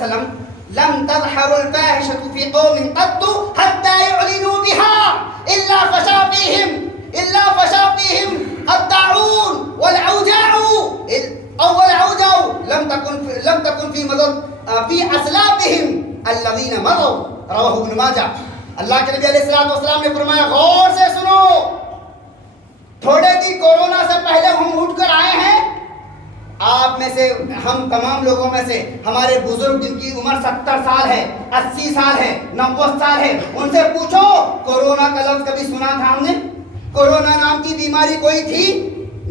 وسلم لم تظهر الفاحشة في قوم قط حتى يعلنوا بها إلا فشا فيهم الطاعون والعوجاع لم تكن في أسلافهم الذين مضوا. رواه ابن ماجہ. اللہ کے نبی علیہ الصلوۃ والسلام نے فرمایا غور سے سنو، تھوڑے دن کورونا سے پہلے ہم اٹھ کر آئے ہیں. آپ میں سے ہم تمام لوگوں میں سے ہمارے بزرگ جن کی عمر 70 سال ہے، 80 سال ہے، 90 سال ہے، ان سے پوچھو کورونا کا لفظ کبھی سنا تھا ہم نے؟ کورونا نام کی بیماری کوئی تھی؟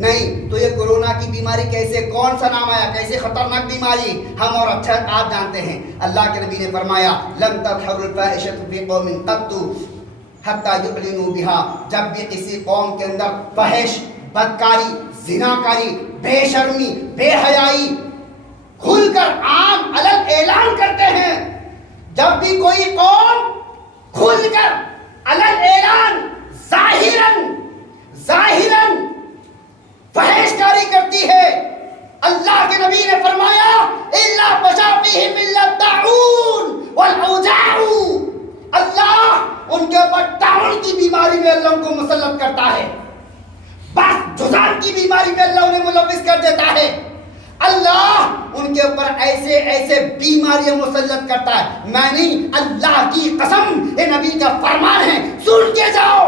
نہیں. تو یہ کورونا کی بیماری کیسے، کون سا نام آیا، کیسے خطرناک بیماری ہم اور اچھا آپ جانتے ہیں. اللہ کے نبی نے فرمایا لم تظهر الفاحشة في قوم قط حتى يعلنوا بها. جب بھی کسی قوم کے اندر فحش، بدکاری، زناکاری، بے شرمی، بے حیائی کھل کر عام علن اعلان کرتے ہیں، جب بھی کوئی قوم کھل کر علن اعلان ظاہراً فحش کاری کرتی ہے، اللہ کے نبی نے فرمایا الا فشا فیہم الطاعون والعوجاع. اللہ ان کے اوپر طاعون کی بیماری میں اللہ ان کو مسلط کرتا ہے، بس جذام کی بیماری میں اللہ انہیں ملوث کر دیتا ہے. اللہ ان کے اوپر ایسے بیماریاں مسلط کرتا ہے. میں نہیں، اللہ کی قسم، یہ نبی کا فرمان ہے. سن کے جاؤ.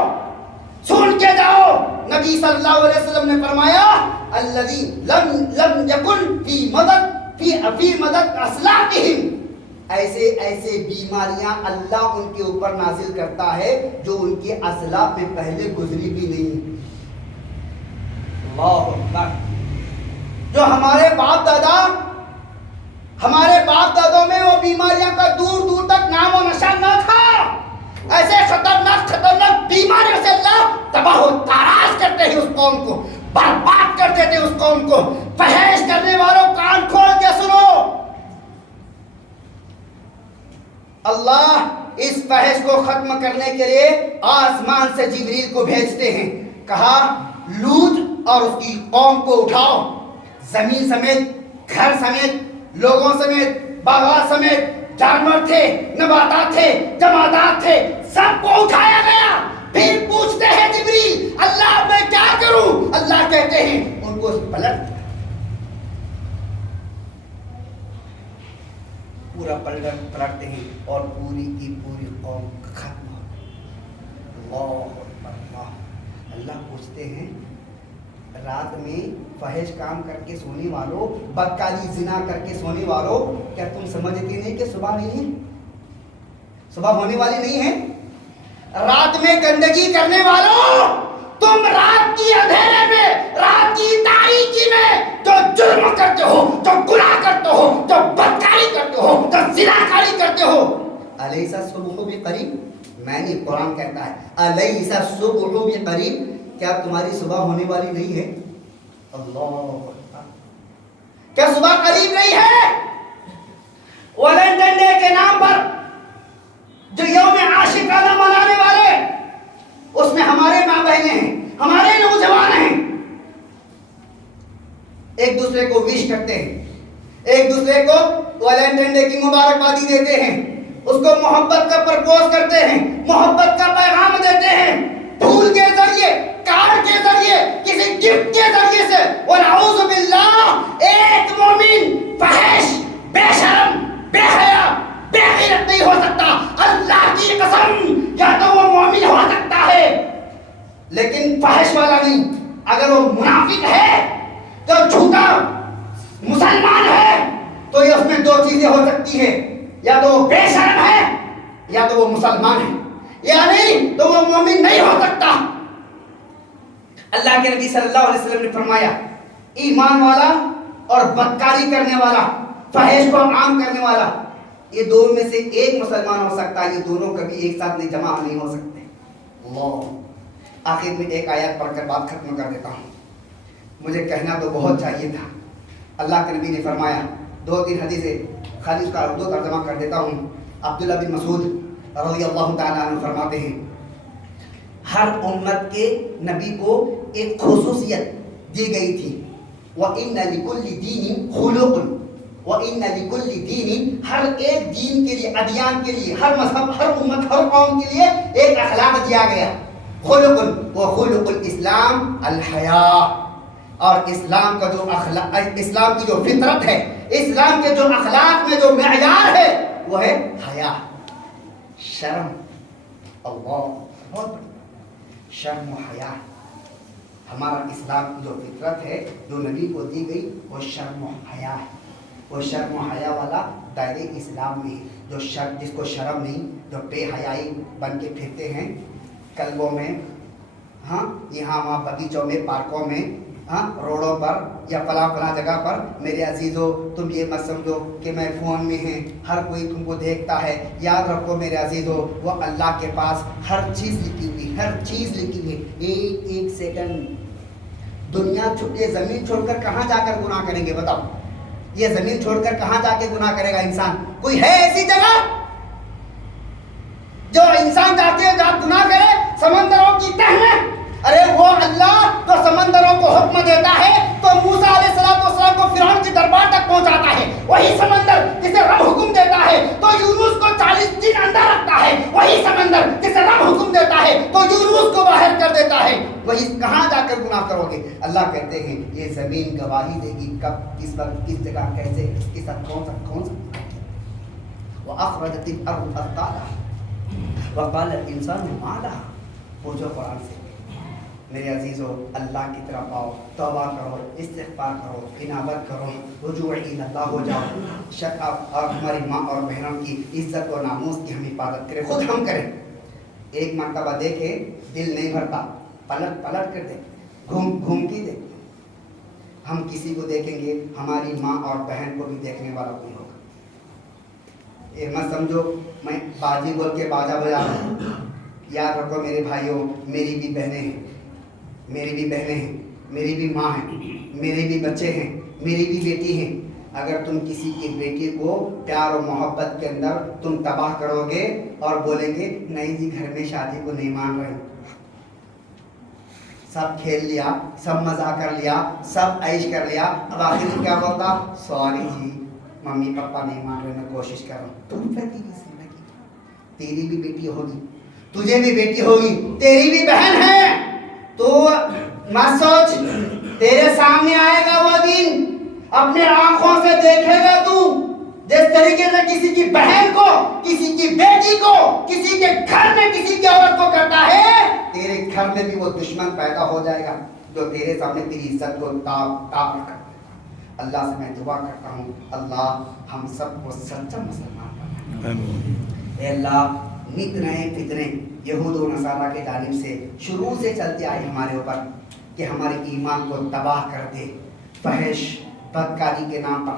نبی صلی اللہ علیہ وسلم نے فرمایا الذی لم یکن فی مدد اسلافہم. ایسے بیماریاں اللہ ان کے اوپر نازل کرتا ہے جو ان کے اسلاف میں پہلے گزری بھی نہیں. اللہ اکبر. جو ہمارے باپ دادوں میں وہ بیماریاں کا دور دور تک نام و نشان نہ تھا. ایسے خطرناک بیماریوں سے اللہ تباہ و تاراج کرتے ہیں اس قوم کو، برباد کر دیتے اس قوم کو. فحش کرنے والوں کان کھول کے سنو، اللہ اس فحش کو ختم کرنے کے لیے آسمان سے جبریل کو بھیجتے ہیں. کہا لوط اور اس کی قوم کو اٹھاؤ، زمین سمیت، گھر سمیت، لوگوں سمیت، باغات سمیت، جانور تھے، نباتات تھے، جمادات تھے، سب کو اٹھایا گیا. پھر پوچھتے ہیں جبریل اللہ میں کیا کروں؟ اللہ کہتے ہیں ان کو پورا پلٹتے ہیں اور پوری کی پوری قوم ختم ہو. اللہ پوچھتے ہیں رات میں فحش کام کر کے سونے والوں، بدکاری زنا کر کے سونے والوں، کیا تم سمجھتے نہیں کہ صبح نہیں ہے؟ صبح ہونے والی نہیں ہے؟ رات میں گندگی کرنے والوں، تم رات کی اندھیرے میں، رات کی تاریکی میں جو جرم کرتے ہو، جو گناہ کرتے ہو، جو بدکاری کرتے ہو، جو زناکاری کرتے ہو، الیس الصبح بقریب. میں نے قرآن کہتا ہے الیس الصبح بقریب، کیا تمہاری صبح ہونے والی نہیں ہے؟ اللہ، کیا صبح قریب نہیں ہے؟ ویلنٹائن ڈے کے نام پر جو یوم عاشقانہ منانے والے، اس میں ہمارے ماں بہنیں ہیں، ہمارے نوجوان ہیں، ایک دوسرے کو وش کرتے ہیں، ایک دوسرے کو ویلنٹائن ڈے کی مبارکبادی دیتے ہیں، اس کو محبت کا پرپوز کرتے ہیں، محبت کا پیغام دیتے ہیں، پھول کے ذریعے، کارڈ کے ذریعے، کسی گفٹ کے ذریعے سے. ونعوذ باللہ ایک مومن فحش، بے شرم، بے حیا، بے غیرت نہیں ہو سکتا. اللہ کی قسم، یا تو وہ مومن ہو سکتا ہے لیکن فحش والا نہیں. اگر وہ منافق ہے تو جھوٹا مسلمان ہے تو یہ اس میں دو چیزیں ہو سکتی ہیں، یا تو وہ بے شرم ہے یا تو وہ مسلمان ہے، یعنی تو وہ مومن نہیں ہو سکتا. اللہ کے نبی صلی اللہ علیہ وسلم نے فرمایا ایمان والا اور بدکاری کرنے والا، فحش کو عام کرنے والا، یہ دونوں میں سے ایک مسلمان ہو سکتا ہے، یہ دونوں کبھی ایک ساتھ نہیں جمع نہیں ہو سکتے. اللہ، آخر میں ایک آیت پڑھ کر بات ختم کر دیتا ہوں. مجھے کہنا تو بہت چاہیے تھا. اللہ کے نبی نے فرمایا، 2-3 حدیثیں خالی اس کا اردو ترجمہ کر دیتا ہوں. عبداللہ بن مسعود رضی اللہ تعالیٰ عنہ فرماتے ہیں ہر امت کے نبی کو ایک خصوصیت دی گئی تھی. وَإِنَّ لِكُلِّ دِينٍ خُلُقٌ، وَإِنَّ لِكُلِّ دِينٍ ہر ایک دین کے لیے، ادیان کے لیے، ہر مذہب، ہر امت، ہر قوم کے لیے ایک اخلاق دیا گیا. خلق وخلق الاسلام الحیاء. اور اسلام کا جو اخلاق، اسلام کی جو فطرت ہے، اسلام کے جو اخلاق میں جو معیار ہے وہ ہے حیا، شرم. اللہ بہت شرم و حیا. ہمارا اسلام کی جو فطرت ہے جو نبی کو دی گئی وہ شرم و حیا ہے. وہ شرم و حیا والا دائرے اسلام میں ہے. جو جس کو شرم نہیں، جو بے حیائی بن کے پھرتے ہیں کلبوں میں، ہاں یہاں وہاں بگیچوں میں، پارکوں میں، ہاں روڈوں پر یا فلاں فلاں جگہ پر. میرے عزیزو تم یہ مت سمجھو کہ میں فون میں ہیں، ہر کوئی تم کو دیکھتا ہے. یاد رکھو میرے عزیزو، وہ اللہ کے پاس ہر چیز لکھی ہوئی، ہر چیز لکھی ہوئی. ایک ایک سیکنڈ دنیا یہ زمین چھوڑ کر کہاں جا کر گناہ کریں گے بتاؤ؟ یہ زمین چھوڑ کر کہاں جا کے گناہ کرے گا انسان؟ کوئی ہے ایسی جگہ جو انسان جاتے ہیں جہاں گناہ کرے؟ سمندروں کی تہ میں. ارے وہ اللہ جو سمندروں کو حکم دیتا ہے تو موسیٰ علیہ السلام کو فرعون کے دربار تک پہنچاتا ہے. وہی سمندر جسے رب حکم دیتا ہے تو یونس کو 40 دن اندر رکھتا ہے. وہی سمندر جسے رب حکم دیتا ہے تو یونس کو باہر کر دیتا ہے. وہی کہاں جا کر گناہ کرو گے؟ اللہ کہتے ہیں یہ زمین گواہی دے گی کب، کس وقت، کس جگہ، کیسے، کس کے ساتھ، کون سا. وَأَخْرَجَتِ الْأَرْضُ أَثْقَالَهَا وَقَالَ الْإِنسَانُ مَا لَهَا. پوچھو قرآن سے میرے عزیزو، اللہ کی طرف آؤ، توبہ کرو، استغفار کرو، انابت کرو، رجوع اللہ ہو جاؤ. شک اور ہماری ماں اور بہنوں کی عزت و ناموس کی ہم حفاظت کریں، خود ہم کریں. ایک مرتبہ دیکھے دل نہیں بھرتا، پلٹ کر دیں، گھوم کے دیں. ہم کسی کو دیکھیں گے ہماری ماں اور بہن کو بھی دیکھنے والا کوئی ہوگا. یہ مت سمجھو میں باجی بول کے باجا بجا رہا ہوں. یاد رکھو میرے بھائیوں، میری بھی بہنیں ہیں، میری بھی ماں ہیں، میرے بھی بچے ہیں، میری بھی بیٹی ہیں. اگر تم کسی کی بیٹی کو پیار و محبت کے اندر تم تباہ کرو گے اور بولیں گے نہیں جی گھر میں شادی کو نہیں مان رہے، سب کھیل لیا، سب مزہ کر لیا، سب عیش کر لیا، اب آخر میں کیا بولتا؟ سوری جی ممی پاپا نہیں مان رہے، میں کوشش کر رہا ہوں. تم کی زندگی، تیری بھی بیٹی ہوگی، تجھے بھی بیٹی ہوگی، تیری بھی بہن ہے. تو مت سوچ، تیرے سامنے آئے گا وہ دن، اپنے آنکھوں سے دیکھے گا تو جس طریقے سے کسی کی بہن کو، کسی کی بیٹی کو، کسی کے گھر میں کسی کی عورت کو کرتا ہے، تیرے گھر میں بھی وہ دشمن پیدا ہو جائے گا جو تیرے سامنے تیری عزت کو تاب کرتا ہے. اللہ سے میں دعا کرتا ہوں اللہ ہم سب کو سچا مسلمان بنائے. اے اللہ نت نئے فتنے یہود و نصارہ کے جانب سے شروع سے چلتے آئے ہمارے اوپر کہ ہمارے ایمان کو تباہ کر دے. فحش بدکاری کے نام پر،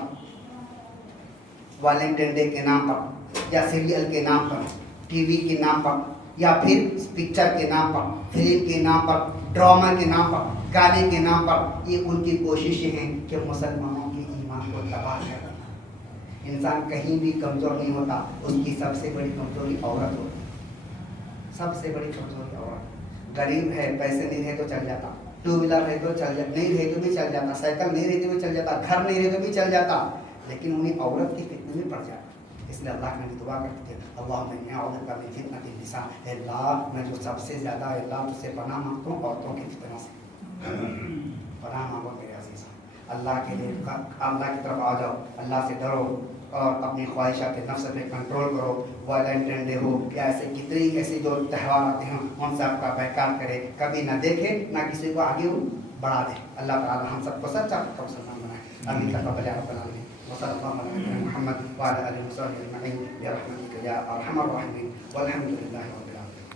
ویلنٹائن ڈے کے نام پر، یا سیریل کے نام پر، ٹی وی کے نام پر، یا پھر پکچر کے نام پر، فلم کے نام پر، ڈرامہ کے نام پر، گانے کے نام پر. یہ ان کی کوششیں ہیں کہ مسلمانوں کے ایمان کو تباہ کر دینا. انسان کہیں بھی کمزور نہیں ہوتا، اس کی سب سے بڑی کمزوری عورت ہوتی ہے. سب سے بڑی کمزوری عورت. غریب ہے، پیسے نہیں رہے تو چل جاتا، ٹو ویلر ہے تو چل جاتا، نہیں رہے تو بھی چل جاتا، سائیکل نہیں رہے تو بھی چل جاتا، گھر نہیں رہے تو بھی چل جاتا، لیکن انہیں عورت کی فتنے میں پڑ جاتا. اس لیے اللہ نے دعا کرتے تھے اللہم انی اعوذ بک من فتنۃ النساء. اللہ میں جو سب سے زیادہ اللہ تجھ سے پناہ مانگتا ہوں عورتوں کی فتنوں سے. پناہ مانگو میرے عزیز. اللہ کے لیے اللہ کی طرف آ جاؤ، اللہ سے ڈرو اور اپنی خواہشات نفس پہ کنٹرول کرو. ویلنٹائن ڈے ہو یا ایسے کتنے ایسے جو تہوار آتے ہیں ان سب کا بیکار کرے، کبھی نہ دیکھے نہ کسی کو آگے بڑھا دے. اللہ تعالی ہم سب کو سچا مسلمان بنائے. آمین تقبل یا رب العالمین. وصلی اللہ علیہ محمد وعلی آلہ وصحبہ اجمعین برحمتک یا ارحم الراحمین والحمد للہ رب العالمین.